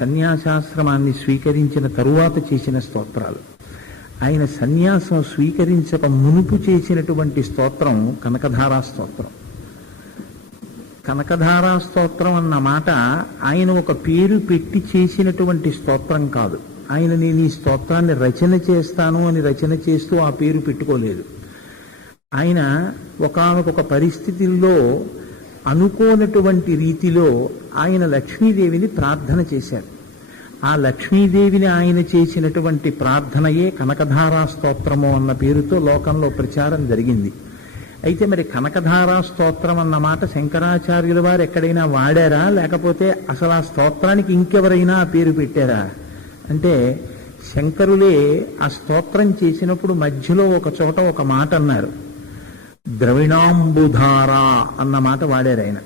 సన్యాసాశ్రమాన్ని స్వీకరించిన తరువాత చేసిన స్తోత్రాలు. ఆయన సన్యాసం స్వీకరించక మునుపు చేసినటువంటి స్తోత్రం కనకధారా స్తోత్రం. కనకధారా స్తోత్రం అన్న మాట ఆయన ఒక పేరు పెట్టి చేసినటువంటి స్తోత్రం కాదు. ఆయన నేను ఈ స్తోత్రాన్ని రచన చేస్తాను అని రచన చేస్తూ ఆ పేరు పెట్టుకోలేదు. ఆయన ఒకనొక పరిస్థితుల్లో అనుకోనటువంటి రీతిలో ఆయన లక్ష్మీదేవిని ప్రార్థన చేశారు. ఆ లక్ష్మీదేవిని ఆయన చేసినటువంటి ప్రార్థనయే కనకధారా స్తోత్రము అన్న పేరుతో లోకంలో ప్రచారం జరిగింది. అయితే మరి కనకధారా స్తోత్రం అన్న మాట శంకరాచార్యుల వారు ఎక్కడైనా వాడారా? లేకపోతే అసలు ఆ స్తోత్రానికి ఇంకెవరైనా ఆ పేరు పెట్టారా? అంటే శంకరులే ఆ స్తోత్రం చేసినప్పుడు మధ్యలో ఒక చోట ఒక మాట అన్నారు. ద్రవిణాంబుధార అన్న మాట వాడారు ఆయన.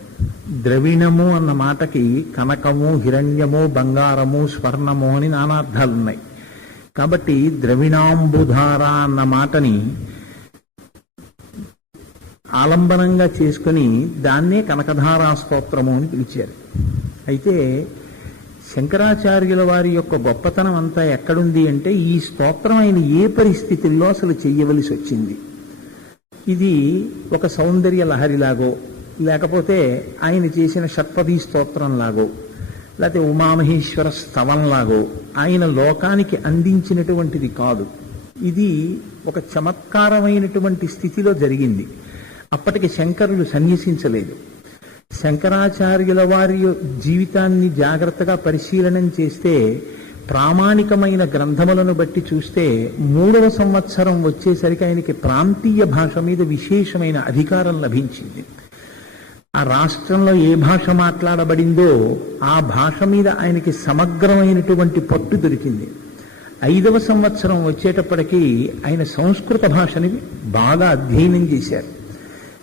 ద్రవిణము అన్న మాటకి కనకము హిరణ్యము బంగారము స్వర్ణము అని నానార్థాలు ఉన్నాయి కాబట్టి ద్రవిణాంబుధార అన్న మాటని ఆలంబనంగా చేసుకుని దాన్నే కనకధారా స్తోత్రము అని పిలిచారు. అయితే శంకరాచార్యుల వారి యొక్క గొప్పతనం అంతా ఎక్కడుంది అంటే ఈ స్తోత్రం ఆయన ఏ పరిస్థితుల్లో అసలు చెయ్యవలసి వచ్చింది? ఇది ఒక సౌందర్య లహరిలాగో లేకపోతే ఆయన చేసిన షట్పదీ స్తోత్రంలాగో లేకపోతే ఉమామహేశ్వర స్తవంలాగో ఆయన లోకానికి అందించినటువంటిది కాదు. ఇది ఒక చమత్కారమైనటువంటి స్థితిలో జరిగింది. అప్పటికి శంకరులు సన్యసించలేదు. శంకరాచార్యుల వారి జీవితాన్ని జాగ్రత్తగా పరిశీలనం చేస్తే ప్రామాణికమైన గ్రంథములను బట్టి చూస్తే మూడవ సంవత్సరం వచ్చేసరికి ఆయనకి ప్రాంతీయ భాష మీద విశేషమైన అధికారం లభించింది. ఆ రాష్ట్రంలో ఏ భాష మాట్లాడబడిందో ఆ భాష మీద ఆయనకి సమగ్రమైనటువంటి పట్టు దొరికింది. ఐదవ సంవత్సరం వచ్చేటప్పటికీ ఆయన సంస్కృత భాషని బాగా అధ్యయనం చేశారు.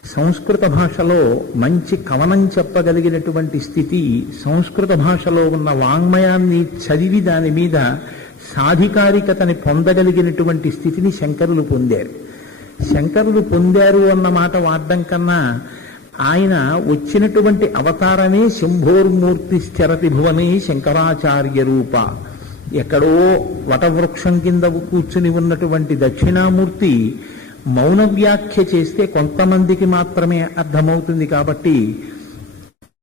సంస్కృత భాషలో మంచి కవనం చెప్పగలిగినటువంటి స్థితి సంస్కృత భాషలో ఉన్న వాంగ్మయాన్ని చదివి దాని మీద సాధికారికతని పొందగలిగినటువంటి స్థితిని శంకరులు పొందారు. శంకరులు పొందారు అన్న మాట వాడడం కన్నా ఆయన వచ్చినటువంటి అవతారమే శంభోర్మూర్తి స్థిరతి భువనే శంకరాచార్య రూప. ఎక్కడో వటవృక్షం కింద కూర్చుని ఉన్నటువంటి దక్షిణామూర్తి మౌన వ్యాఖ్య చేస్తే కొంతమందికి మాత్రమే అర్థమవుతుంది కాబట్టి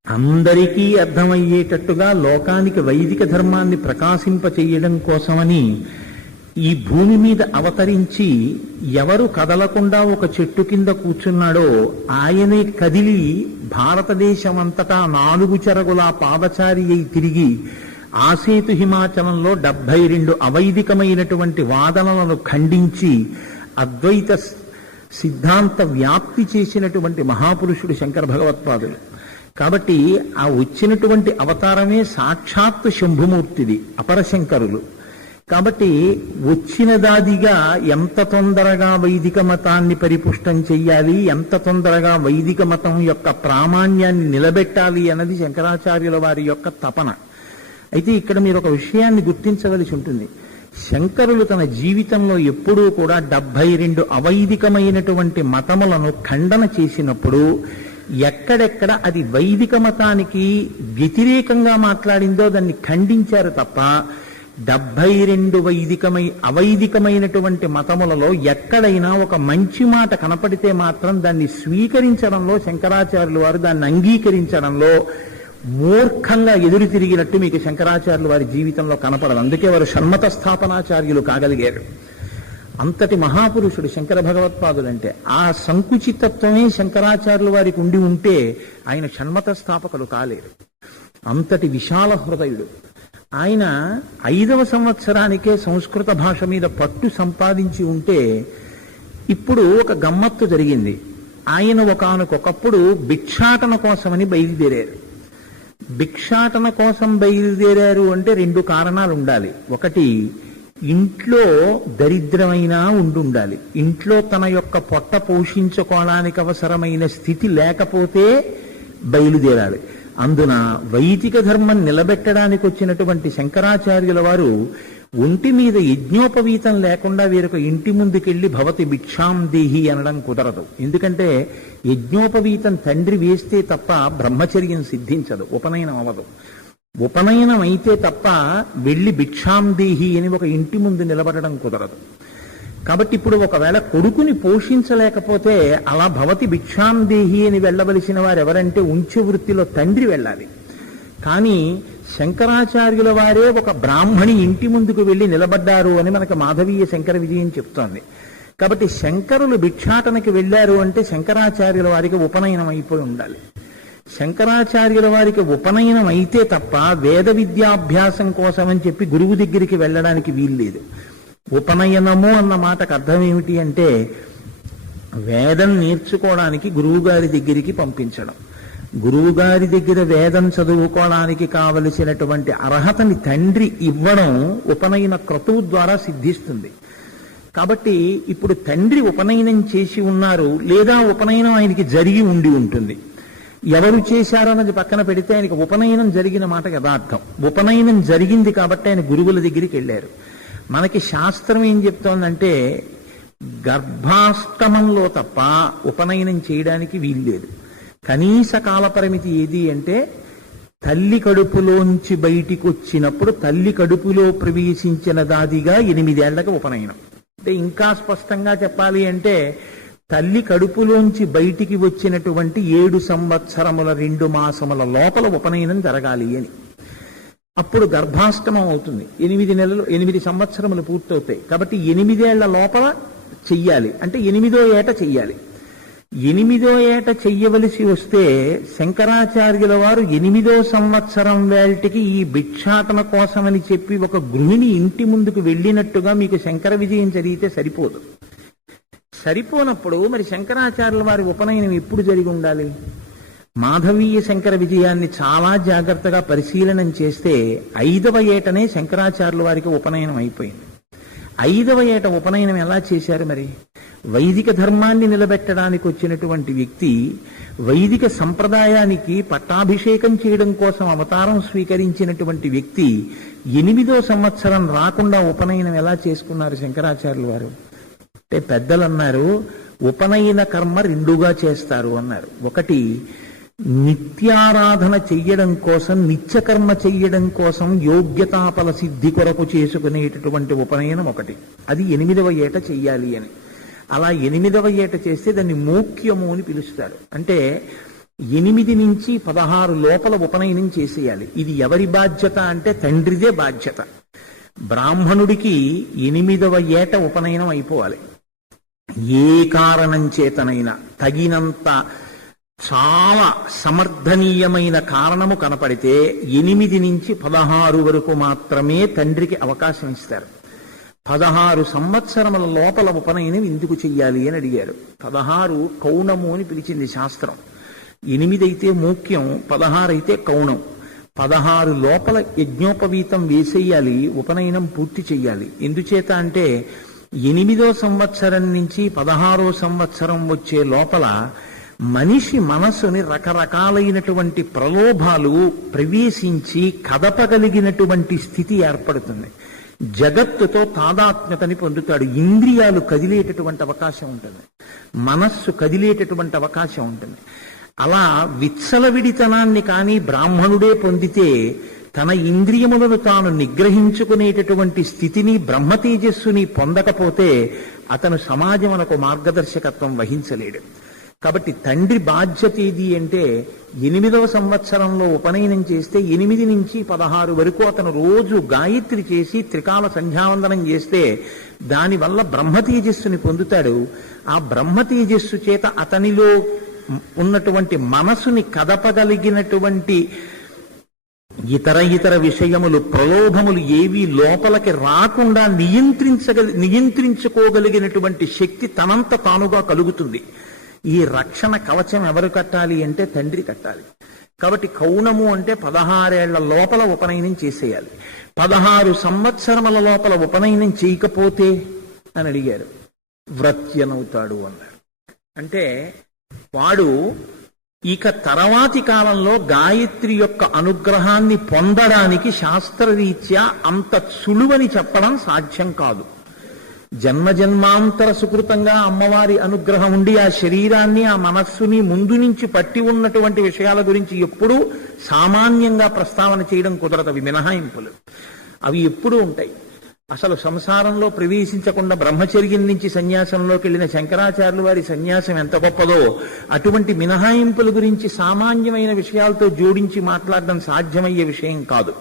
అందరికీ అర్థమయ్యేటట్టుగా లోకానికి వైదిక ధర్మాన్ని ప్రకాశింపచేయడం కోసమని ఈ భూమి మీద అవతరించి ఎవరు కదలకుండా ఒక చెట్టు కింద కూర్చున్నాడో ఆయనే కదిలి భారతదేశం అంతటా నాలుగు చెరగుల పాదచారి అయి తిరిగి ఆసేతు హిమాచలంలో డెబ్బై రెండు అవైదికమైనటువంటి వాదనలను ఖండించి అద్వైత సిద్ధాంత వ్యాప్తి చేసినటువంటి మహాపురుషుడు శంకర భగవత్పాదులు కాబట్టి ఆ వచ్చినటువంటి అవతారమే సాక్షాత్తు శంభుమూర్తిది అపరశంకరులు కాబట్టి వచ్చిన దాదిగా ఎంత తొందరగా వైదిక మతాన్ని పరిపుష్టం చెయ్యాలి ఎంత తొందరగా వైదిక మతం యొక్క ప్రామాణ్యాన్ని నిలబెట్టాలి అన్నది శంకరాచార్యుల వారి యొక్క తపన. అయితే ఇక్కడ మీరు ఒక విషయాన్ని గుర్తించవలసి ఉంటుంది. శంకరులు తన జీవితంలో ఎప్పుడూ కూడా డెబ్బై రెండు అవైదికమైనటువంటి మతములను ఖండన చేసినప్పుడు ఎక్కడెక్కడ అది వైదిక మతానికి వ్యతిరేకంగా మాట్లాడిందో దాన్ని ఖండించారు తప్ప డెబ్బై రెండు వైదికమై అవైదికమైనటువంటి మతములలో ఎక్కడైనా ఒక మంచి మాట కనపడితే మాత్రం దాన్ని స్వీకరించడంలో శంకరాచార్యులు వారు దాన్ని అంగీకరించడంలో మూర్ఖంగా ఎదురు తిరిగినట్టు మీకు శంకరాచార్యులు వారి జీవితంలో కనపడదు. అందుకే వారు షణ్మత స్థాపనాచార్యులు కాగలిగారు. అంతటి మహాపురుషుడు శంకర భగవత్పాదులంటే ఆ సంకుచితత్వమే శంకరాచార్యుల వారికి ఉండి ఉంటే ఆయన షణ్మత స్థాపకులు కాలేరు. అంతటి విశాల హృదయుడు. ఆయన ఐదవ సంవత్సరానికే సంస్కృత భాష మీద పట్టు సంపాదించి ఉంటే ఇప్పుడు ఒక గమ్మత్తు జరిగింది. ఆయన ఒకనకొకప్పుడు భిక్షాటన కోసమని బయలుదేరారు. భిక్షాటన కోసం బయలుదేరారు అంటే రెండు కారణాలు ఉండాలి. ఒకటి ఇంట్లో దరిద్రమైనా ఉండుండాలి. ఇంట్లో తన యొక్క పొట్ట పోషించుకోవడానికి అవసరమైన స్థితి లేకపోతే బయలుదేరాలి. అందున వైదిక ధర్మం నిలబెట్టడానికి వచ్చినటువంటి శంకరాచార్యుల వారు ఒంటి మీద యజ్ఞోపవీతం లేకుండా వీరొక ఇంటి ముందుకెళ్ళి భవతి భిక్షాం దేహి అనడం కుదరదు. ఎందుకంటే యజ్ఞోపవీతం తండ్రి వేస్తే తప్ప బ్రహ్మచర్యం సిద్ధించదు. ఉపనయనం అవ్వదు. ఉపనయనం అయితే తప్ప వెళ్ళి భిక్షాందేహి అని ఒక ఇంటి ముందు నిలబడడం కుదరదు. కాబట్టి ఇప్పుడు ఒకవేళ కొడుకుని పోషించలేకపోతే అలా భవతి భిక్షాందేహి అని వెళ్ళవలసిన వారు ఎవరంటే ఉంచు వృత్తిలో తండ్రి వెళ్ళాలి. కానీ శంకరాచార్యుల వారే ఒక బ్రాహ్మణి ఇంటి ముందుకు వెళ్ళి నిలబడ్డారు అని మనకు మాధవీయ శంకర విజయం చెప్తోంది. కాబట్టి శంకరులు భిక్షాటనకి వెళ్ళారు అంటే శంకరాచార్యుల వారికి ఉపనయనం అయిపోయి ఉండాలి. శంకరాచార్యుల వారికి ఉపనయనం అయితే తప్ప వేద విద్యాభ్యాసం కోసమని చెప్పి గురువు దగ్గరికి వెళ్ళడానికి వీల్లేదు ఉపనయనము అన్న మాటకు అర్థం ఏమిటి అంటే వేదం నేర్చుకోవడానికి గురువుగారి దగ్గరికి పంపించడం. గురువుగారి దగ్గర వేదం చదువుకోవడానికి కావలసినటువంటి అర్హతని తండ్రి ఇవ్వడం ఉపనయన క్రతువు ద్వారా సిద్ధిస్తుంది. కాబట్టి ఇప్పుడు తండ్రి ఉపనయనం చేసి ఉన్నారు లేదా ఉపనయనం ఆయనకి జరిగి ఉండి ఉంటుంది. ఎవరు చేశారన్నది పక్కన పెడితే ఆయనకి ఉపనయనం జరిగిన మాట యథార్థం. ఉపనయనం జరిగింది కాబట్టి ఆయన గురువుల దగ్గరికి వెళ్ళారు. మనకి శాస్త్రం ఏం చెప్తోందంటే గర్భాష్టమంలో తప్ప ఉపనయనం చేయడానికి వీల్లేదు. కనీస కాల పరిమితి ఏది అంటే తల్లి కడుపులోంచి బయటికి వచ్చినప్పుడు తల్లి కడుపులో ప్రవేశించిన దాదిగా ఎనిమిదేళ్ళకు ఉపనయనం. అంటే ఇంకా స్పష్టంగా చెప్పాలి అంటే తల్లి కడుపులోంచి బయటికి వచ్చినటువంటి ఏడు సంవత్సరముల రెండు మాసముల లోపల ఉపనయనం జరగాలి అని. అప్పుడు గర్భాష్టమం అవుతుంది. ఎనిమిది నెలలు ఎనిమిది సంవత్సరములు పూర్తవుతాయి. కాబట్టి ఎనిమిదేళ్ళ లోపల చెయ్యాలి. అంటే ఎనిమిదో ఏట చెయ్యాలి. ఎనిమిదో ఏట చెయ్యవలసి వస్తే శంకరాచార్యుల వారు ఎనిమిదో సంవత్సరం వేల్టికి ఈ భిక్షాటన కోసమని చెప్పి ఒక గృహిణి ఇంటి ముందుకు వెళ్ళినట్టుగా మీకు శంకర విజయం జరిగితే సరిపోదు. సరిపోనప్పుడు మరి శంకరాచార్యుల వారి ఉపనయనం ఎప్పుడు జరిగి ఉండాలి? మాధవీయ శంకర విజయాన్ని చాలా జాగ్రత్తగా పరిశీలనం చేస్తే ఐదవ ఏటనే శంకరాచార్యుల వారికి ఉపనయనం అయిపోయింది. ఐదవ ఏట ఉపనయనం ఎలా చేశారు మరి? వైదిక ధర్మాన్ని నిలబెట్టడానికి వచ్చినటువంటి వ్యక్తి వైదిక సంప్రదాయానికి పట్టాభిషేకం చేయడం కోసం అవతారం స్వీకరించినటువంటి వ్యక్తి ఎనిమిదో సంవత్సరం రాకుండా ఉపనయనం ఎలా చేసుకున్నారు శంకరాచార్యులు వారు? అంటే పెద్దలు అన్నారు ఉపనయన కర్మ రెండుగా చేస్తారు అన్నారు. ఒకటి నిత్యారాధన చెయ్యడం కోసం నిత్యకర్మ చెయ్యడం కోసం యోగ్యతాపల సిద్ధి కొరకు చేసుకునేటటువంటి ఉపనయనం ఒకటి. అది ఎనిమిదవ ఏట చెయ్యాలి అని. అలా ఎనిమిదవ ఏట చేస్తే దాన్ని మోక్యము అని పిలుస్తారు. అంటే ఎనిమిది నుంచి పదహారు లోపల ఉపనయనం చేసేయాలి. ఇది ఎవరి బాధ్యత అంటే తండ్రిదే బాధ్యత. బ్రాహ్మణుడికి ఎనిమిదవ ఏట ఉపనయనం అయిపోవాలి. ఏ కారణం చేతనైనా తగినంత చాలా సమర్థనీయమైన కారణము కనపడితే ఎనిమిది నుంచి పదహారు వరకు మాత్రమే తండ్రికి అవకాశం ఇస్తారు. పదహారు సంవత్సరముల లోపల ఉపనయనం ఎందుకు చెయ్యాలి అని అడిగారు. పదహారు కౌణము అని పిలిచింది శాస్త్రం. ఎనిమిది అయితే ముఖ్యం పదహారు అయితే కౌణం పదహారు లోపల యజ్ఞోపవీతం వేసేయాలి ఉపనయనం పూర్తి చెయ్యాలి. ఎందుచేత అంటే ఎనిమిదో సంవత్సరం నుంచి పదహారో సంవత్సరం వచ్చే లోపల మనిషి మనసుని రకరకాలైనటువంటి ప్రలోభాలు ప్రవేశించి కదపగలిగినటువంటి స్థితి ఏర్పడుతుంది. జగత్తుతో తాదాత్మ్యతని పొందుతాడు. ఇంద్రియాలు కదిలేటటువంటి అవకాశం ఉంటుంది. మనస్సు కదిలేటటువంటి అవకాశం ఉంటుంది. అలా విచ్చలవిడితనాన్ని కానీ బ్రాహ్మణుడే పొందితే తన ఇంద్రియములను తాను నిగ్రహించుకునేటటువంటి స్థితిని బ్రహ్మతేజస్సుని పొందకపోతే అతను సమాజమునకు మార్గదర్శకత్వం వహించలేడు. కాబట్టి తండ్రి బాధ్యత ఏది అంటే ఎనిమిదవ సంవత్సరంలో ఉపనయనం చేస్తే ఎనిమిది నుంచి పదహారు వరకు అతను రోజు గాయత్రి చేసి త్రికాల సంధ్యావందనం చేస్తే దానివల్ల బ్రహ్మ తేజస్సుని పొందుతాడు. ఆ బ్రహ్మ తేజస్సు చేత అతనిలో ఉన్నటువంటి మనసుని కదపగలిగినటువంటి ఇతర ఇతర విషయములు ప్రలోభములు ఏవి లోపలికి రాకుండా నియంత్రించగలి నియంత్రించుకోగలిగినటువంటి శక్తి తనంత తానుగా కలుగుతుంది. ఈ రక్షణ కవచం ఎవరు కట్టాలి అంటే తండ్రి కట్టాలి. కాబట్టి కౌనము అంటే పదహారేళ్ళ లోపల ఉపనయనం చేసేయాలి. పదహారు సంవత్సరముల లోపల ఉపనయనం చేయకపోతే అని అడిగారు. వ్రత్యనవుతాడు అన్నారు. అంటే వాడు ఇక తర్వాతి కాలంలో గాయత్రి యొక్క అనుగ్రహాన్ని పొందడానికి శాస్త్రరీత్యా అంత సులువని చెప్పడం సాధ్యం కాదు. జన్మ జన్మాంతర సుకృతంగా అమ్మవారి అనుగ్రహం ఉండి ఆ శరీరాన్ని ఆ మనస్సుని ముందు నుంచి పట్టి ఉన్నటువంటి విషయాల గురించి ఎప్పుడూ సామాన్యంగా ప్రస్తావన చేయడం కుదరదు. అవి మినహాయింపులు. అవి ఎప్పుడూ ఉంటాయి. అసలు సంసారంలో ప్రవేశించకుండా బ్రహ్మచర్యం నుంచి సన్యాసంలోకి వెళ్ళిన శంకరాచార్యులు వారి సన్యాసం ఎంత గొప్పదో అటువంటి మినహాయింపుల గురించి సామాన్యమైన విషయాలతో జోడించి మాట్లాడడం సాధ్యమయ్యే విషయం కాదు.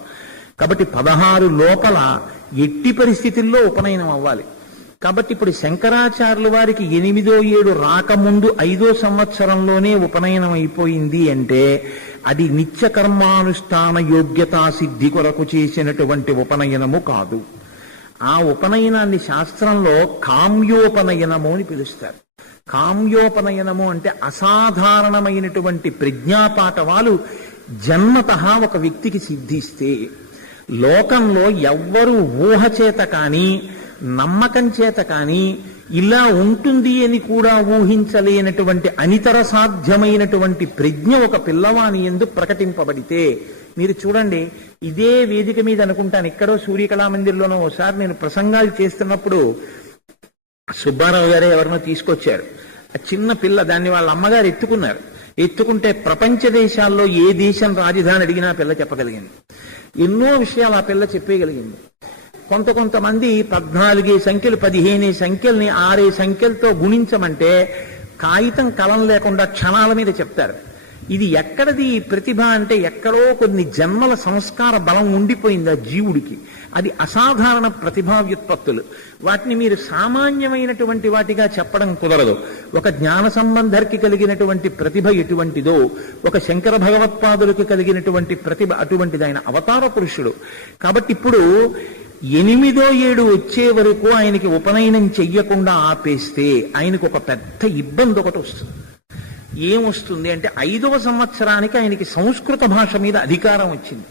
కాబట్టి పదహారు లోపల ఎట్టి పరిస్థితుల్లో ఉపనయనం అవ్వాలి. కాబట్టి ఇప్పుడు శంకరాచార్యుల వారికి ఎనిమిదో ఏడు రాకముందు ఐదో సంవత్సరంలోనే ఉపనయనం అయిపోయింది అంటే అది నిత్య కర్మానుష్ఠాన యోగ్యతా సిద్ధి కొరకు చేసినటువంటి ఉపనయనము కాదు. ఆ ఉపనయనాన్ని శాస్త్రంలో కామ్యోపనయనము అని పిలుస్తారు. కామ్యోపనయనము అంటే అసాధారణమైనటువంటి ప్రజ్ఞాపాఠవాలు జన్మత ఒక వ్యక్తికి సిద్ధిస్తే లోకంలో ఎవ్వరూ ఊహ చేత కానీ నమ్మకం చేత కానీ ఇలా ఉంటుంది అని కూడా ఊహించలేనటువంటి అనితర సాధ్యమైనటువంటి ప్రజ్ఞ ఒక పిల్లవాని ఎందు ప్రకటింపబడితే మీరు చూడండి ఇదే వేదిక మీద అనుకుంటాను ఎక్కడో సూర్యకళామందిర్లోనో ఒకసారి నేను ప్రసంగాలు చేస్తున్నప్పుడు సుబ్బారావు గారే ఎవరినో తీసుకొచ్చారు. ఆ చిన్న పిల్ల దాన్ని వాళ్ళ అమ్మగారు ఎత్తుకున్నారు. ఎత్తుకుంటే ప్రపంచ దేశాల్లో ఏ దేశం రాజధాని అడిగినా పిల్ల చెప్పగలిగింది. ఎన్నో విషయాలు ఆ పిల్ల చెప్పేయగలిగింది. కొంత కొంతమంది పద్నాలుగే సంఖ్యలు పదిహేనే సంఖ్యల్ని ఆరే సంఖ్యలతో గుణించమంటే కాగితం కలం లేకుండా క్షణాల మీద చెప్తారు. ఇది ఎక్కడది? ప్రతిభ అంటే ఎక్కడో కొన్ని జన్మల సంస్కార బలం ఉండిపోయింది ఆ జీవుడికి? అది అసాధారణ ప్రతిభా వ్యుత్పత్తులు వాటిని మీరు సామాన్యమైనటువంటి వాటిగా చెప్పడం కుదరదు. ఒక జ్ఞాన సంబంధర్కి కలిగినటువంటి ప్రతిభ ఎటువంటిదో ఒక శంకర భగవత్పాదులకు కలిగినటువంటి ప్రతిభ అటువంటిది ఆయన అవతార పురుషుడు. కాబట్టి ఇప్పుడు ఎనిమిదో ఏడు వచ్చే వరకు ఆయనకి ఉపనయనం చెయ్యకుండా ఆపేస్తే ఆయనకు ఒక పెద్ద ఇబ్బంది ఒకటి వస్తుంది. ఏమొస్తుంది అంటే ఐదవ సంవత్సరానికి ఆయనకి సంస్కృత భాష మీద అధికారం వచ్చింది.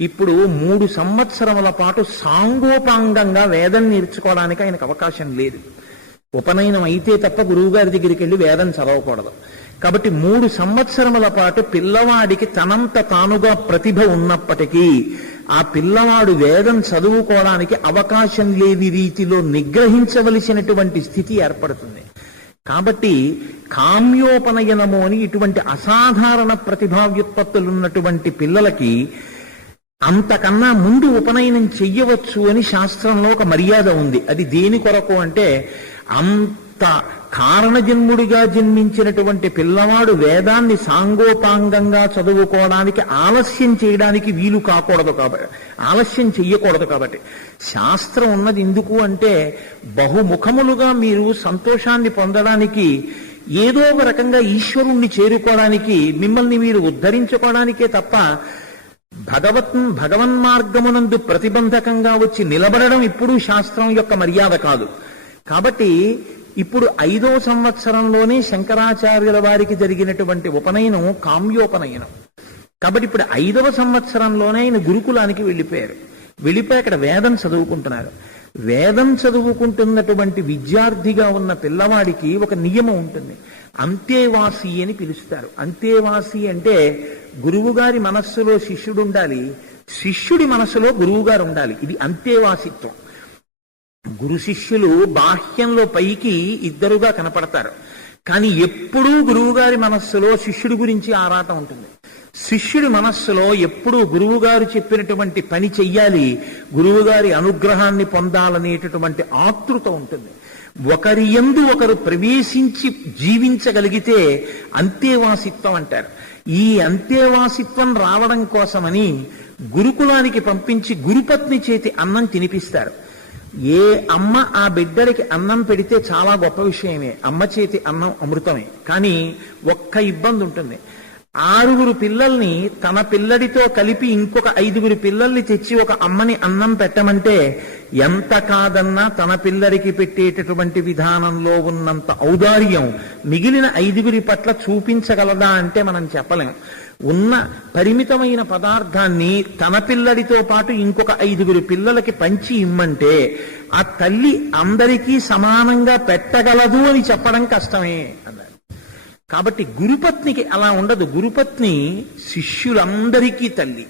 ఇప్పుడు మూడు సంవత్సరముల పాటు సాంగోపాంగంగా వేదం నేర్చుకోవడానికి ఆయనకు అవకాశం లేదు. ఉపనయనం అయితే తప్ప గురువుగారి దగ్గరికి వెళ్ళి వేదం చదవకూడదు. కాబట్టి మూడు సంవత్సరముల పాటు పిల్లవాడికి తనంత తానుగా ప్రతిభ ఉన్నప్పటికీ ఆ పిల్లవాడు వేదం చదువుకోవడానికి అవకాశం లేని రీతిలో నిగ్రహించవలసినటువంటి స్థితి ఏర్పడుతుంది. కాబట్టి కామ్యోపనయనము అని ఇటువంటి అసాధారణ ప్రతిభావ్యుత్పత్తులు ఉన్నటువంటి పిల్లలకి అంతకన్నా ముందు ఉపనయనం చెయ్యవచ్చు అని శాస్త్రంలో ఒక మర్యాద ఉంది. అది దేని కొరకు అంటే అంత కారణజన్ముడిగా జన్మించినటువంటి పిల్లవాడు వేదాన్ని సాంగోపాంగంగా చదువుకోవడానికి ఆలస్యం చేయడానికి వీలు కాకూడదు కాబట్టి ఆలస్యం చెయ్యకూడదు కాబట్టి. శాస్త్రం ఉన్నది ఎందుకు అంటే బహుముఖములుగా మీరు సంతోషాన్ని పొందడానికి ఏదో ఒక రకంగా ఈశ్వరుణ్ణి చేరుకోవడానికి మిమ్మల్ని మీరు ఉద్ధరించుకోవడానికే తప్ప భగవత్ భగవన్మార్గమునందు ప్రతిబంధకంగా వచ్చి నిలబడడం ఇప్పుడు శాస్త్రం యొక్క మర్యాద కాదు. కాబట్టి ఇప్పుడు ఐదో సంవత్సరంలోనే శంకరాచార్యుల వారికి జరిగినటువంటి ఉపనయనం కామ్యోపనయనం. కాబట్టి ఇప్పుడు ఐదవ సంవత్సరంలోనే ఆయన గురుకులానికి వెళ్ళిపోయారు. వెళ్ళిపోయి అక్కడ వేదం చదువుకుంటున్నారు. వేదం చదువుకుంటున్నటువంటి విద్యార్థిగా ఉన్న పిల్లవాడికి ఒక నియమం ఉంటుంది. అంతేవాసి అని పిలుస్తారు. అంతేవాసి అంటే గురువుగారి మనస్సులో శిష్యుడు ఉండాలి. శిష్యుడి మనస్సులో గురువుగారు ఉండాలి. ఇది అంతేవాసిత్వం గురు శిష్యులు బాహ్యంలో పైకి ఇద్దరుగా కనపడతారు. కానీ ఎప్పుడూ గురువుగారి మనస్సులో శిష్యుడి గురించి ఆరాటం ఉంటుంది. శిష్యుడి మనస్సులో ఎప్పుడూ గురువుగారు చెప్పినటువంటి పని చెయ్యాలి గురువుగారి అనుగ్రహాన్ని పొందాలనేటటువంటి ఆతృత ఉంటుంది. ఒకరి ఎందు ఒకరు ప్రవేశించి జీవించగలిగితే అంతేవాసిత్వం అంటారు. ఈ అంతేవాసిత్వం రావడం కోసమని గురుకులానికి పంపించి గురుపత్ని చేతి అన్నం తినిపిస్తారు. ఏ అమ్మ ఆ బిడ్డడికి అన్నం పెడితే చాలా గొప్ప విషయమే. అమ్మ చేతి అన్నం అమృతమే. కానీ ఒక్క ఇబ్బంది ఉంటుంది. ఆరుగురు పిల్లల్ని తన పిల్లడితో కలిపి ఇంకొక ఐదుగురు పిల్లల్ని తెచ్చి ఒక అమ్మని అన్నం పెట్టమంటే ఎంత కాదన్నా తన పిల్లడికి పెట్టేటటువంటి విధానంలో ఉన్నంత ఔదార్యం మిగిలిన ఐదుగురి పట్ల చూపించగలదా అంటే మనం చెప్పలేం. ఉన్న పరిమితమైన పదార్థాన్ని తన పిల్లడితో పాటు ఇంకొక ఐదుగురు పిల్లలకి పంచి ఇమ్మంటే ఆ తల్లి అందరికీ సమానంగా పెట్టగలదు అని చెప్పడం కష్టమే అన్నారు కాబట్టి గురుపత్నికి అలా ఉండదు. గురుపత్ని శిష్యులందరికీ తల్లి.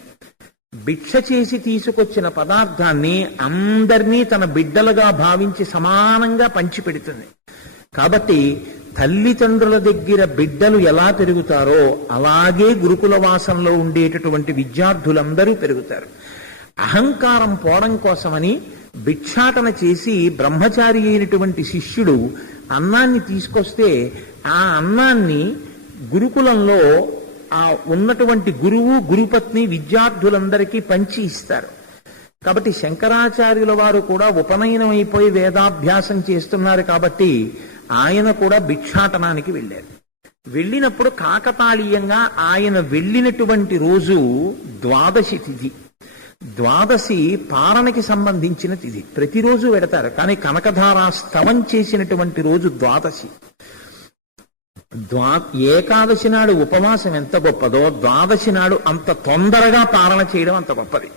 భిక్ష చేసి తీసుకొచ్చిన పదార్థాన్ని అందరినీ తన బిడ్డలుగా భావించి సమానంగా పంచిపెడుతుంది. కాబట్టి తల్లిదండ్రుల దగ్గర బిడ్డలు ఎలా పెరుగుతారో అలాగే గురుకుల వాసంలో ఉండేటటువంటి విద్యార్థులందరూ పెరుగుతారు. అహంకారం పోవడం కోసమని భిక్షాటన చేసి బ్రహ్మచారి అయినటువంటి శిష్యుడు అన్నాన్ని తీసుకొస్తే ఆ అన్నాన్ని గురుకులంలో ఆ ఉన్నటువంటి గురువు గురుపత్ని విద్యార్థులందరికీ పంచి ఇస్తారు. కాబట్టి శంకరాచార్యుల వారు కూడా ఉపనయనం అయిపోయి వేదాభ్యాసం చేస్తున్నారు కాబట్టి ఆయన కూడా భిక్షాటనానికి వెళ్ళారు. వెళ్ళినప్పుడు కాకతాళీయంగా ఆయన వెళ్ళినటువంటి రోజు ద్వాదశి తిథి. ద్వాదశి పారణకి సంబంధించిన తిథి. ప్రతిరోజు పెడతారు. కానీ కనకధార స్తవం చేసినటువంటి రోజు ద్వాదశి. ద్వా ఏకాదశి నాడు ఉపవాసం ఎంత గొప్పదో ద్వాదశి నాడు అంత తొందరగా పారణ చేయడం అంత గొప్పది.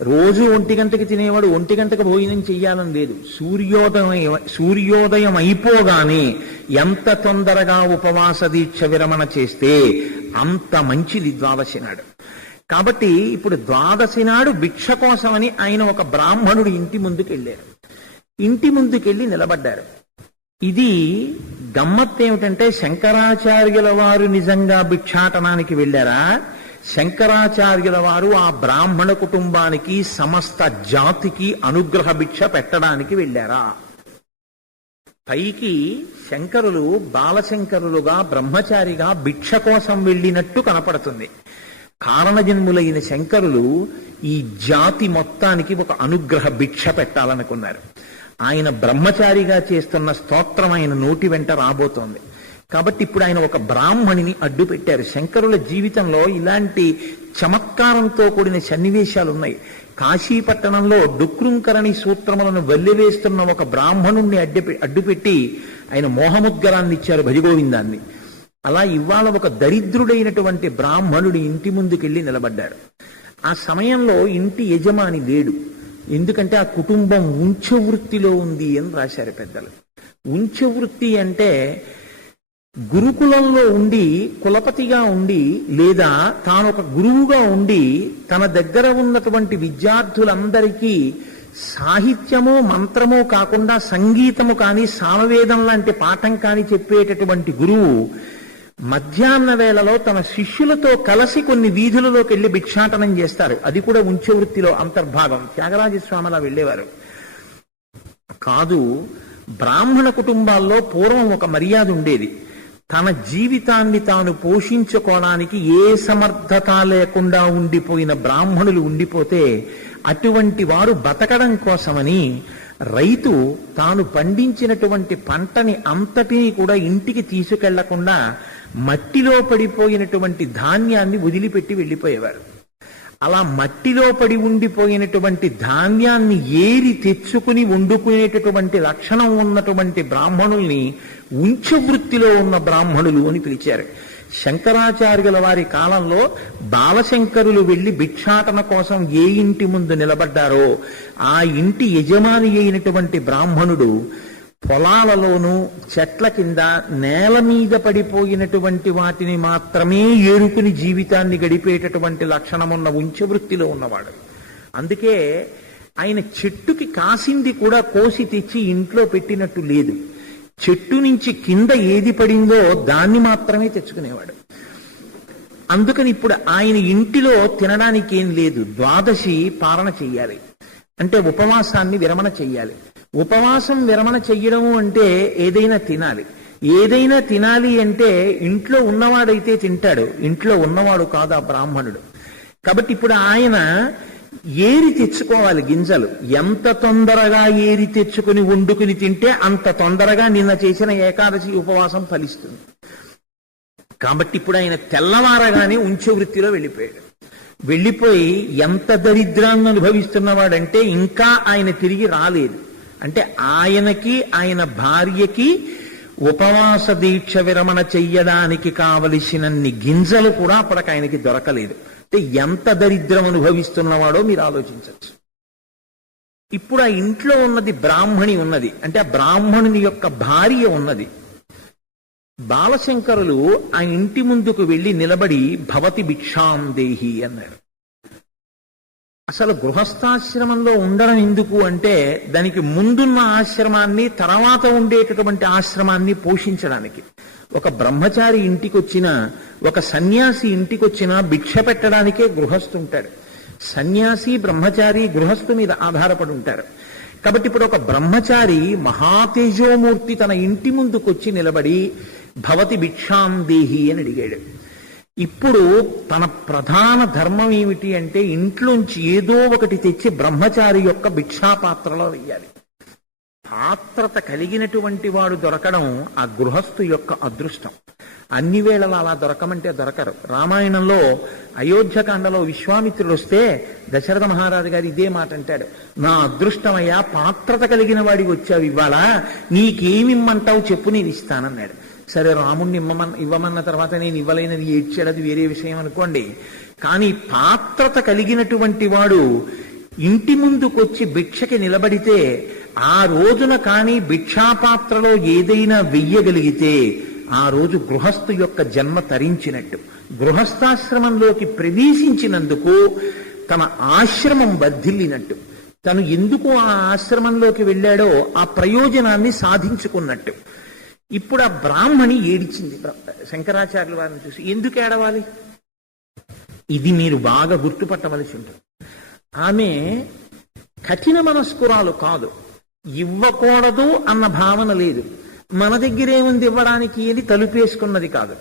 రోజు ఒంటి గంటకి తినేవాడు ఒంటి గంటకు భోజనం చెయ్యాలని లేదు. సూర్యోదయం సూర్యోదయం అయిపోగానే ఎంత తొందరగా ఉపవాస దీక్ష విరమణ చేస్తే అంత మంచిది ద్వాదశి నాడు. కాబట్టి ఇప్పుడు ద్వాదశి నాడు భిక్ష కోసమని ఆయన ఒక బ్రాహ్మణుడు ఇంటి ముందుకు వెళ్ళారు ఇంటి ముందుకెళ్ళి నిలబడ్డారు. ఇది గమ్మత్ ఏమిటంటే శంకరాచార్యుల వారు నిజంగా భిక్షాటనానికి వెళ్ళారా? శంకరాచార్యుల వారు ఆ బ్రాహ్మణ కుటుంబానికి సమస్త జాతికి అనుగ్రహ భిక్ష పెట్టడానికి వెళ్ళారా. పైకి శంకరులు బాలశంకరులుగా బ్రహ్మచారిగా భిక్ష కోసం వెళ్ళినట్టు కనపడుతుంది. కారణజన్ములైన శంకరులు ఈ జాతి మొత్తానికి ఒక అనుగ్రహ భిక్ష పెట్టాలనుకున్నారు. ఆయన బ్రహ్మచారిగా చేస్తున్న స్తోత్రం ఆయన నోటి వెంట రాబోతోంది. కాబట్టి ఇప్పుడు ఆయన ఒక బ్రాహ్మణిని అడ్డు పెట్టారు. శంకరుల జీవితంలో ఇలాంటి చమత్కారంతో కూడిన సన్నివేశాలు ఉన్నాయి కాశీపట్టణంలో డుక్రుంకరణి సూత్రములను వల్లివేస్తున్న ఒక బ్రాహ్మణుణ్ణి అడ్డు అడ్డుపెట్టి ఆయన మోహముద్గరాన్ని ఇచ్చారు భజగోవిందాన్ని. అలా ఇవాళ ఒక దరిద్రుడైనటువంటి బ్రాహ్మణుడి ఇంటి ముందుకెళ్ళి నిలబడ్డాడు. ఆ సమయంలో ఇంటి యజమాని లేడు. ఎందుకంటే ఆ కుటుంబం ఉంచవృత్తిలో ఉంది అని రాశారు పెద్దలు. ఉంచ వృత్తి అంటే గురుకులంలో ఉండి కులపతిగా ఉండి లేదా తాను ఒక గురువుగా ఉండి తన దగ్గర ఉన్నటువంటి విద్యార్థులందరికీ సాహిత్యము మంత్రము కాకుండా సంగీతము కానీ సామవేదం లాంటి పాఠం కానీ చెప్పేటటువంటి గురువు మధ్యాహ్న వేళలో తన శిష్యులతో కలిసి కొన్ని వీధులలోకి వెళ్ళి భిక్షాటనం చేస్తారు. అది కూడా ఉంచే వృత్తిలో అంతర్భాగం. త్యాగరాజస్వామిలా వెళ్ళేవారు. కాదు బ్రాహ్మణ కుటుంబాల్లో పూర్వం ఒక మర్యాద ఉండేది. తన జీవితాన్ని తాను పోషించుకోవడానికి ఏ సమర్థత లేకుండా ఉండిపోయిన బ్రాహ్మణులు ఉండిపోతే అటువంటి వారు బతకడం కోసమని రైతు తాను పండించినటువంటి పంటని అంతటినీ కూడా ఇంటికి తీసుకెళ్ళకుండా మట్టిలో పడిపోయినటువంటి ధాన్యాన్ని వదిలిపెట్టి వెళ్ళిపోయేవారు. అలా మట్టిలో పడి ఉండిపోయినటువంటి ధాన్యాన్ని ఏరి తెచ్చుకుని వండుకునేటటువంటి లక్షణం ఉన్నటువంటి బ్రాహ్మణుల్ని ఉంచవృత్తిలో ఉన్న బ్రాహ్మణులు అని పిలిచారు. శంకరాచార్యుల వారి కాలంలో బాలశంకరులు వెళ్ళి భిక్షాటన కోసం ఏ ఇంటి ముందు నిలబడ్డారో ఆ ఇంటి యజమాని అయినటువంటి బ్రాహ్మణుడు పొలాలలోనూ చెట్ల కింద నేల మీద పడిపోయినటువంటి వాటిని మాత్రమే ఏరుకుని జీవితాన్ని గడిపేటటువంటి లక్షణమున్న ఉంచ వృత్తిలో ఉన్నవాడు. అందుకే ఆయన చెట్టుకి కాసింది కూడా కోసి తెచ్చి ఇంట్లో పెట్టినట్టు లేదు. చెట్టు నుంచి కింద ఏది పడిందో దాన్ని మాత్రమే తెచ్చుకునేవాడు. అందుకని ఇప్పుడు ఆయన ఇంటిలో తినడానికి ఏం లేదు. ద్వాదశి పాలన చెయ్యాలి. అంటే ఉపవాసాన్ని విరమణ చెయ్యాలి. ఉపవాసం విరమణ చెయ్యడము అంటే ఏదైనా తినాలి. ఏదైనా తినాలి అంటే ఇంట్లో ఉన్నవాడైతే తింటాడు. ఇంట్లో ఉన్నవాడు కాదు ఆ బ్రాహ్మణుడు. కాబట్టి ఇప్పుడు ఆయన ఏరి తెచ్చుకోవాలి గింజలు. ఎంత తొందరగా ఏరి తెచ్చుకుని వండుకుని తింటే అంత తొందరగా నిన్న చేసిన ఏకాదశి ఉపవాసం ఫలిస్తుంది. కాబట్టి ఇప్పుడు ఆయన తెల్లవారగానే ఉంచే వృత్తిలో వెళ్ళిపోయాడు. వెళ్ళిపోయి ఎంత దరిద్రాన్ని అనుభవిస్తున్నవాడంటే ఇంకా ఆయన తిరిగి రాలేదు. అంటే ఆయనకి ఆయన భార్యకి ఉపవాస దీక్ష విరమణ చెయ్యడానికి కావలసినన్ని గింజలు కూడా అప్పటికి ఆయనకి దొరకలేదు. అంటే ఎంత దరిద్రం అనుభవిస్తున్నవాడో మీరు ఆలోచించవచ్చు. ఇప్పుడు ఆ ఇంట్లో ఉన్నది బ్రాహ్మణి ఉన్నది. అంటే ఆ బ్రాహ్మణుని యొక్క భార్య ఉన్నది. బాలశంకరులు ఆ ఇంటి ముందుకు వెళ్ళి నిలబడి భవతి భిక్షాం దేహి అన్నారు. అసలు గృహస్థాశ్రమంలో ఉండడం ఎందుకు అంటే దానికి ముందున్న ఆశ్రమాన్ని తర్వాత ఉండేటటువంటి ఆశ్రమాన్ని పోషించడానికి. ఒక బ్రహ్మచారి ఇంటికొచ్చినా ఒక సన్యాసి ఇంటికొచ్చినా భిక్ష పెట్టడానికే గృహస్థుంటాడు. సన్యాసి బ్రహ్మచారి గృహస్థు మీద ఆధారపడి ఉంటారు కాబట్టి ఇప్పుడు ఒక బ్రహ్మచారి మహాతేజోమూర్తి తన ఇంటి ముందుకొచ్చి నిలబడి భవతి భిక్షాం దేహి అని అడిగాడు. ఇప్పుడు తన ప్రధాన ధర్మం ఏమిటి అంటే ఇంట్లోంచి ఏదో ఒకటి తెచ్చి బ్రహ్మచారి యొక్క భిక్షాపాత్రలో వెయ్యాలి. పాత్రత కలిగినటువంటి వాడు దొరకడం ఆ గృహస్థు యొక్క అదృష్టం. అన్ని వేళలా అలా దొరకమంటే దొరకరు. రామాయణంలో అయోధ్యకాండలో విశ్వామిత్రుడు వస్తే దశరథ మహారాజు గారు ఇదే మాట అంటాడు నా అదృష్టమయ్యా పాత్రత కలిగిన వాడికి వచ్చావు ఇవాళ నీకేమిమ్మంటావు చెప్పు నేను ఇస్తానన్నాడు. సరే రాముణ్ణి ఇమ్మమన్న ఇవ్వమన్న తర్వాత నేను ఇవ్వలేనని ఏడ్చాడు. అది వేరే విషయం అనుకోండి. కానీ పాత్రత కలిగినటువంటి వాడు ఇంటి ముందుకొచ్చి భిక్షకి నిలబడితే ఆ రోజున కానీ భిక్షాపాత్రలో ఏదైనా వెయ్యగలిగితే ఆ రోజు గృహస్థు యొక్క జన్మ తరించినట్టు. గృహస్థాశ్రమంలోకి ప్రవేశించినందుకు తన ఆశ్రమం వర్ధిల్లినట్టు తను ఎందుకు ఆ ఆశ్రమంలోకి వెళ్ళాడో ఆ ప్రయోజనాన్ని సాధించుకున్నట్టు. ఇప్పుడు ఆ బ్రాహ్మణి ఏడిచింది. శంకరాచార్యుల వారిని చూసి ఎందుకు ఏడవాలి? ఇది మీరు బాగా గుర్తుపట్టవలసి ఉంటుంది. ఆమె కఠిన మనస్కురాలు కాదు. ఇవ్వకూడదు అన్న భావన లేదు. మన దగ్గరేముంది ఇవ్వడానికి అని తలుపేసుకున్నది కాదు.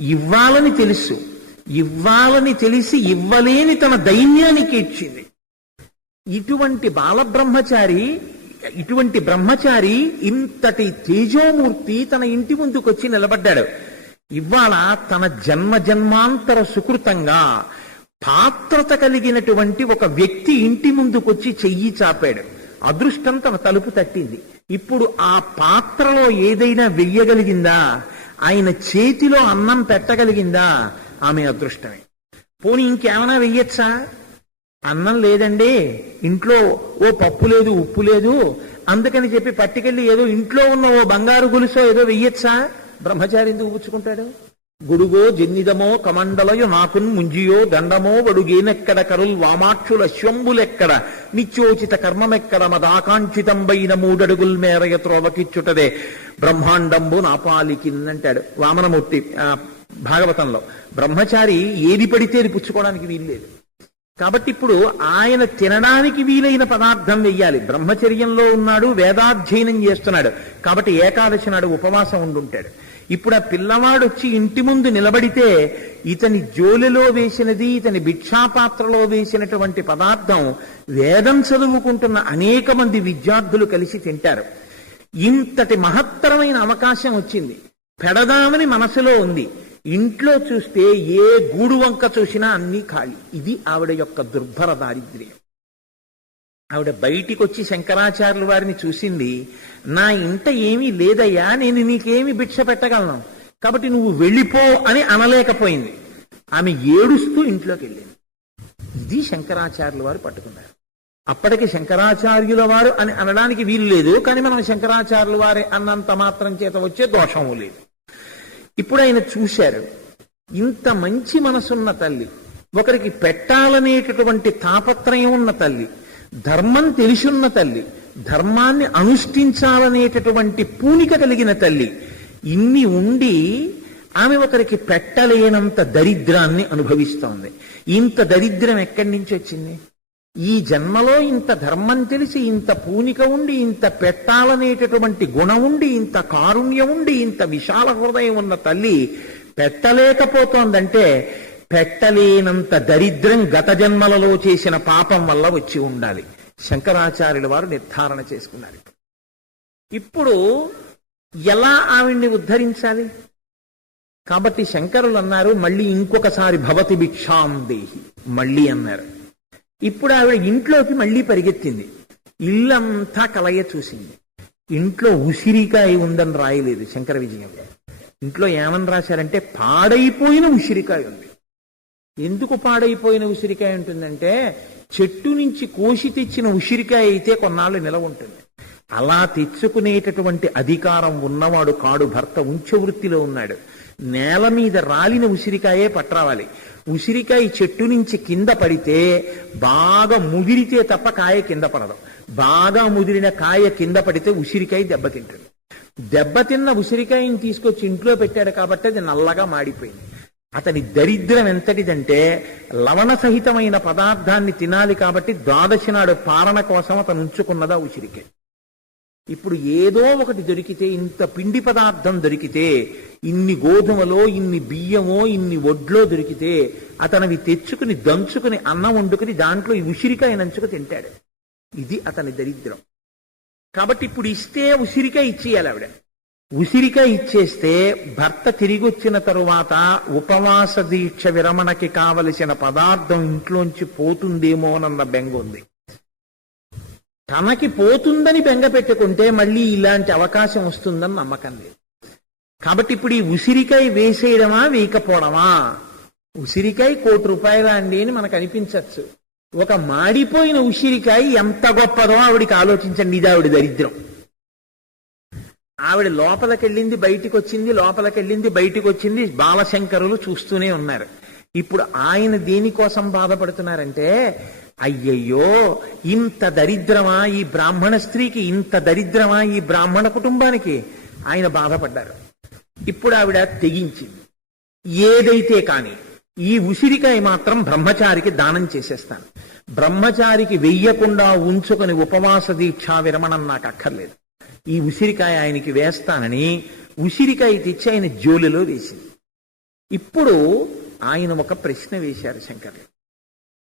ఇవ్వాలని తెలుసు. ఇవ్వాలని తెలిసి ఇవ్వలేని తన దైన్యానికి ఇచ్చింది. ఇటువంటి బాలబ్రహ్మచారి ఇటువంటి బ్రహ్మచారి ఇంతటి తేజోమూర్తి తన ఇంటి ముందుకొచ్చి నిలబడ్డాడు. ఇవాళ తన జన్మ జన్మాంతర సుకృతంగా పాత్రత కలిగినటువంటి ఒక వ్యక్తి ఇంటి ముందుకొచ్చి చెయ్యి చాపాడు. అదృష్టం తన తలుపు తట్టింది. ఇప్పుడు ఆ పాత్రలో ఏదైనా వెయ్యగలిగిందా? ఆయన చేతిలో అన్నం పెట్టగలిగిందా? ఆమె అదృష్టమే. పోనీ ఇంకేమైనా వెయ్యొచ్చా? అన్నం లేదండి. ఇంట్లో ఓ పప్పు లేదు ఉప్పు లేదు. అందుకని చెప్పి పట్టుకెళ్ళి ఏదో ఇంట్లో ఉన్న ఓ బంగారు గొలుసో ఏదో వెయ్యొచ్చా? బ్రహ్మచారి ఎందుకు పుచ్చుకుంటాడు? గుడుగో జన్నిదమో కమండలయో నాకున్ ముంజియో దండమో వడుగేనెక్కడ కరుల్ వామాక్షుల శంబులెక్కడ నిత్యోచిత కర్మమెక్కడ మదాకాంక్షితంబైన మూడడుగుల్ మేరయ త్రోవకిచ్చుటదే? బ్రహ్మాండంబు నాపాలికిందంటాడు వామనమూర్తి. ఆ, భాగవతంలో. బ్రహ్మచారి ఏది పడితే అది పుచ్చుకోవడానికి వీల్లేదు. కాబట్టి ఇప్పుడు ఆయన తినడానికి వీలైన పదార్థం వెయ్యాలి. బ్రహ్మచర్యంలో ఉన్నాడు వేదాధ్యయనం చేస్తున్నాడు. కాబట్టి ఏకాదశి నాడు ఉపవాసం ఉండుంటాడు. ఇప్పుడు ఆ పిల్లవాడు వచ్చి ఇంటి ముందు నిలబడితే ఇతని జోలిలో వేసినది ఇతని భిక్షాపాత్రలో వేసినటువంటి పదార్థం వేదం చదువుకుంటున్న అనేక మంది విద్యార్థులు కలిసి తింటారు. ఇంతటి మహత్తరమైన అవకాశం వచ్చింది. పెడదామని మనసులో ఉంది. ఇంట్లో చూస్తే ఏ గూడు వంక చూసినా అన్నీ ఖాళీ. ఇది ఆవిడ యొక్క దుర్భర దారిద్ర్యం. ఆవిడ బయటికి వచ్చి శంకరాచార్యులు వారిని చూసింది నా ఇంట ఏమీ లేదయ్యా నేను నీకేమి భిక్ష పెట్టగలను. కాబట్టి నువ్వు వెళ్ళిపో అని అనలేకపోయింది. ఆమె ఏడుస్తూ ఇంట్లోకి వెళ్ళింది ఇది శంకరాచార్యుల వారు పట్టుకున్నారు. అప్పటికి శంకరాచార్యుల వారు అని అనడానికి వీలు లేదు కానీ మనం శంకరాచార్యుల వారి అన్నంత మాత్రం చేత వచ్చే దోషము లేదు. ఇప్పుడు ఆయన చూశారు ఇంత మంచి మనసున్న తల్లి ఒకరికి పెట్టాలనేటటువంటి తాపత్రయం ఉన్న తల్లి ధర్మం తెలిసున్న తల్లి ధర్మాన్ని అనుష్ఠించాలనేటటువంటి పూనిక కలిగిన తల్లి ఇన్ని ఉండి ఆమె ఒకరికి పెట్టలేనంత దరిద్రాన్ని అనుభవిస్తోంది. ఇంత దరిద్రం ఎక్కడి నుంచి వచ్చింది? ఈ జన్మలో ఇంత ధర్మం తెలిసి ఇంత పూనిక ఉండి ఇంత పెట్టాలనేటటువంటి గుణం ఉండి ఇంత కారుణ్యం ఉండి ఇంత విశాల హృదయం ఉన్న తల్లి పెట్టలేకపోతోందంటే పెట్టలేనంత దరిద్రం గత జన్మలలో చేసిన పాపం వల్ల వచ్చి ఉండాలి. శంకరాచార్యుల వారు నిర్ధారణ చేసుకున్నారు ఇప్పుడు. ఎలా ఆవిడ్ని ఉద్ధరించాలి? కాబట్టి శంకరులు అన్నారు మళ్ళీ ఇంకొకసారి భవతి భిక్షాం దేహి మళ్ళీ అన్నారు. ఇప్పుడు ఆవిడ ఇంట్లోకి మళ్ళీ పరిగెత్తింది. ఇల్లంతా కలయ చూసింది. ఇంట్లో ఉసిరికాయ ఉందని రాయలేదు శంకర విజయం ఇంట్లో ఏమని రాశారంటే పాడైపోయిన ఉసిరికాయ ఉంది. ఎందుకు పాడైపోయిన ఉసిరికాయ ఉంటుందంటే చెట్టు నుంచి కోసి తెచ్చిన ఉసిరికాయ అయితే కొన్నాళ్ళు నిలవ ఉంటుంది. అలా తెచ్చుకునేటటువంటి అధికారం ఉన్నవాడు కాడు భర్త ఉంచ వృత్తిలో ఉన్నాడు. నేల మీద రాలిన ఉసిరికాయే పట్రావాలి. ఉసిరికాయ చెట్టు నుంచి కింద పడితే బాగా ముదిరితే తప్ప కాయ కింద పడదు. బాగా ముదిరిన కాయ కింద పడితే ఉసిరికాయ దెబ్బతింటుంది దెబ్బతిన్న ఉసిరికాయని తీసుకొచ్చి ఇంట్లో పెట్టాడు కాబట్టి అది నల్లగా మాడిపోయింది. అతని దరిద్రం ఎంతటిదంటే లవణ సహితమైన పదార్థాన్ని తినాలి కాబట్టి ద్వాదశి నాడు పాలన కోసం అతను ఉంచుకున్నదా ఉసిరికే. ఇప్పుడు ఏదో ఒకటి దొరికితే ఇంత పిండి పదార్థం దొరికితే ఇన్ని గోధుమలో ఇన్ని బియ్యమో ఇన్ని ఒడ్లో దొరికితే అతనివి తెచ్చుకుని దంచుకుని అన్నం వండుకుని దాంట్లో ఈ ఉసిరికాయ నంచుకు తింటాడు. ఇది అతని దరిద్రం. కాబట్టి ఇప్పుడు ఇస్తే ఉసిరికాయ ఇచ్చేయాలి ఆవిడ. ఉసిరికాయ ఇచ్చేస్తే భర్త తిరిగొచ్చిన తరువాత ఉపవాస దీక్ష విరమణకి కావలసిన పదార్థం ఇంట్లోంచి పోతుందేమోనన్న బెంగ ఉంది. తనకి పోతుందని బెంగ పెట్టుకుంటే మళ్ళీ ఇలాంటి అవకాశం వస్తుందని నమ్మకం లేదు. కాబట్టి ఇప్పుడు ఈ ఉసిరికాయ వేసేయడమా వేయకపోవడమా? ఉసిరికాయ కోటి రూపాయల అండి అని మనకు అనిపించవచ్చు ఒక మాడిపోయిన ఉసిరికాయ ఎంత గొప్పదో ఆవిడికి ఆలోచించండి ఇది ఆవిడ దరిద్రం. ఆవిడ లోపలికెళ్ళింది బయటికి వచ్చింది లోపలికెళ్ళింది బయటికి వచ్చింది బాలశంకరులు చూస్తూనే ఉన్నారు. ఇప్పుడు ఆయన దేనికోసం బాధపడుతున్నారంటే అయ్యయ్యో ఇంత దరిద్రమా ఈ బ్రాహ్మణ స్త్రీకి ఇంత దరిద్రమా ఈ బ్రాహ్మణ కుటుంబానికి? ఆయన బాధపడ్డారు. ఇప్పుడు ఆవిడ తెగించింది ఏదైతే కాని ఈ ఉసిరికాయ మాత్రం బ్రహ్మచారికి దానం చేసేస్తాను. బ్రహ్మచారికి వెయ్యకుండా ఉంచుకొని ఉపవాస దీక్షా విరమణం నాకు అక్కర్లేదు. ఈ ఉసిరికాయ ఆయనకి వేస్తానని ఉసిరికాయ తెచ్చి ఆయన జోలిలో వేసింది. ఇప్పుడు ఆయన ఒక ప్రశ్న వేశారు శంకర్లు.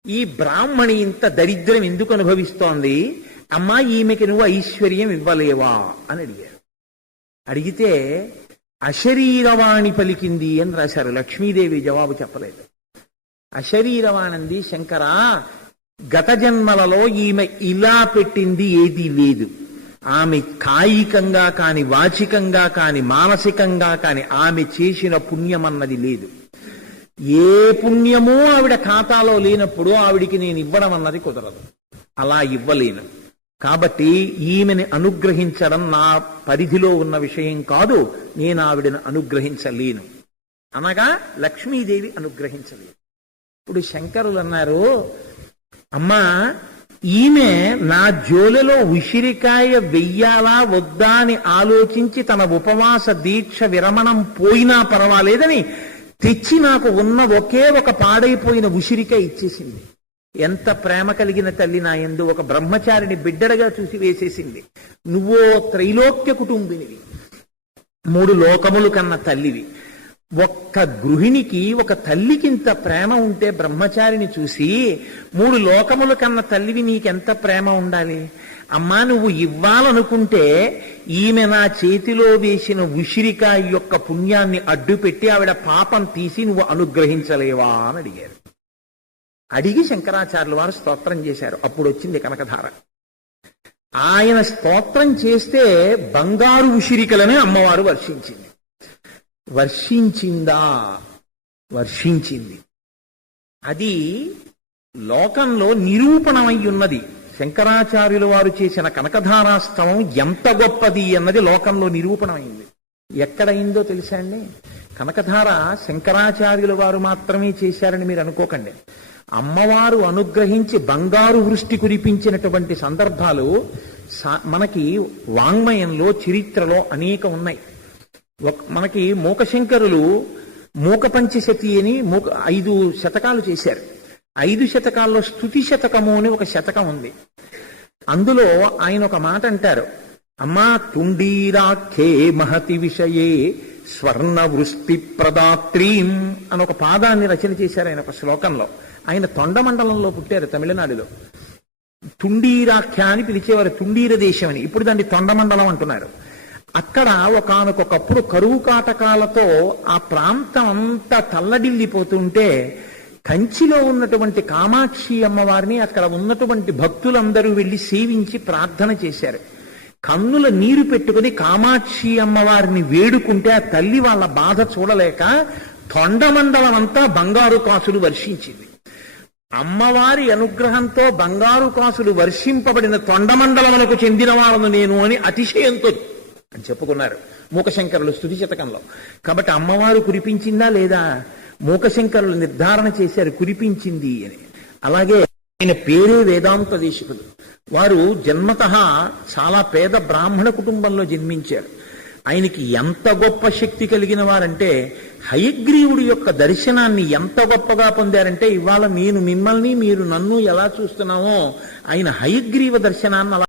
ఈ బ్రాహ్మణి ఇంత దరిద్రం ఎందుకు అనుభవిస్తోంది? అమ్మా ఈమెకి నువ్వు ఐశ్వర్యం ఇవ్వలేవా? అని అడిగారు. అడిగితే అశరీరవాణి పలికింది అని రాశారు. లక్ష్మీదేవి జవాబు చెప్పలేదు. అశరీరవాణంది శంకరా గత జన్మలలో ఈమె ఇలా పెట్టింది ఏదీ లేదు. ఆమె కాయికంగా కాని వాచికంగా కాని మానసికంగా కాని ఆమె చేసిన పుణ్యమన్నది లేదు. ఏ పుణ్యమూ ఆవిడ ఖాతాలో లేనప్పుడు ఆవిడికి నేను ఇవ్వడం అన్నది కుదరదు. అలా ఇవ్వలేను. కాబట్టి ఈమెని అనుగ్రహించడం నా పరిధిలో ఉన్న విషయం కాదు. నేను ఆవిడను అనుగ్రహించలేను. అనగా లక్ష్మీదేవి అనుగ్రహించలేదు. ఇప్పుడు శంకరులు అన్నారు అమ్మా ఈమె నా జోలిలో ఉసిరికాయ వెయ్యాలా వద్దా అని ఆలోచించి తన ఉపవాస దీక్ష విరమణం పోయినా పర్వాలేదని తెచ్చి నాకు ఉన్న ఒకే ఒక పాడైపోయిన ఉసిరికాయ ఇచ్చేసింది. ఎంత ప్రేమ కలిగిన తల్లి నా ఎందు ఒక బ్రహ్మచారిని బిడ్డడగా చూసి వేసేసింది. నువ్వో త్రైలోక్య కుటుంబినివి. మూడు లోకములు కన్న తల్లివి. ఒక్క గృహిణికి ఒక తల్లికింత ప్రేమ ఉంటే బ్రహ్మచారిని చూసి మూడు లోకముల కన్న తల్లివి నీకెంత ప్రేమ ఉండాలి? అమ్మా నువ్వు ఇవ్వాలనుకుంటే ఈమె నా చేతిలో వేసిన ఉసిరికాయ యొక్క పుణ్యాన్ని అడ్డుపెట్టి ఆవిడ పాపం తీసి నువ్వు అనుగ్రహించలేవా అని అడిగారు. అడిగి శంకరాచార్యుల వారు స్తోత్రం చేశారు. అప్పుడు వచ్చింది కనకధార. ఆయన స్తోత్రం చేస్తే బంగారు ఉసిరికలనే అమ్మవారు వర్షించింది. వర్షించిందా? వర్షించింది. అది లోకంలో నిరూపణమై ఉన్నది శంకరాచార్యుల వారు చేసిన కనకధారాస్తవం ఎంత గొప్పది అన్నది లోకంలో నిరూపణమైంది. ఎక్కడైందో తెలుసా అండి? కనకధార శంకరాచార్యుల వారు మాత్రమే చేశారని మీరు అనుకోకండి. అమ్మవారు అనుగ్రహించి బంగారు వృష్టి కురిపించినటువంటి సందర్భాలు సా- మనకి వాంగ్మయంలో చరిత్రలో అనేక ఉన్నాయి. మనకి మూకశంకరులు మూక పంచశతి అని మూక ఐదు శతకాలు చేశారు. ఐదు శతకాల్లో స్థుతి శతకము అని ఒక శతకం ఉంది. అందులో ఆయన ఒక మాట అంటారు. అమ్మా తుండీరాఖ్యే మహతి విషయే స్వర్ణ వృష్టి ప్రదాత్రీం అని ఒక పాదాన్ని రచన చేశారు ఆయన ఒక శ్లోకంలో. ఆయన తొండమండలంలో పుట్టారు తమిళనాడులో. తుండీరాఖ్య అని పిలిచేవారు తుండీర దేశం అని. ఇప్పుడు దాన్ని తొండమండలం అంటున్నారు. అక్కడ ఒకనకొకప్పుడు కరువు కాటకాలతో ఆ ప్రాంతం అంతా తల్లడిల్లిపోతుంటే కంచిలో ఉన్నటువంటి కామాక్షి అమ్మవారిని అక్కడ ఉన్నటువంటి భక్తులందరూ వెళ్ళి సేవించి ప్రార్థన చేశారు. కన్నుల నీరు పెట్టుకుని కామాక్షి అమ్మవారిని వేడుకుంటే ఆ తల్లి వాళ్ళ బాధ చూడలేక తొండమండలం అంతా బంగారు కాసులు వర్షించింది. అమ్మవారి అనుగ్రహంతో బంగారు కాసులు వర్షింపబడిన తొండమండలములకు చెందిన వాళ్ళను నేను అని అతిశయంతో అని చెప్పుకున్నారు. మూకశంకరులు స్థుతి శతకంలో. కాబట్టి అమ్మవారు కురిపించిందా లేదా? మూకశంకరులు నిర్ధారణ చేశారు కురిపించింది అని. అలాగే ఆయన పేరే వేదాంత దేశికులు వారు జన్మత చాలా పేద బ్రాహ్మణ కుటుంబంలో జన్మించారు. ఆయనకి ఎంత గొప్ప శక్తి కలిగిన వారంటే హయగ్రీవుడి యొక్క దర్శనాన్ని ఎంత గొప్పగా పొందారంటే ఇవాళ నేను మిమ్మల్ని మీరు నన్ను ఎలా చూస్తున్నామో ఆయన హయగ్రీవ దర్శనాన్ని అలా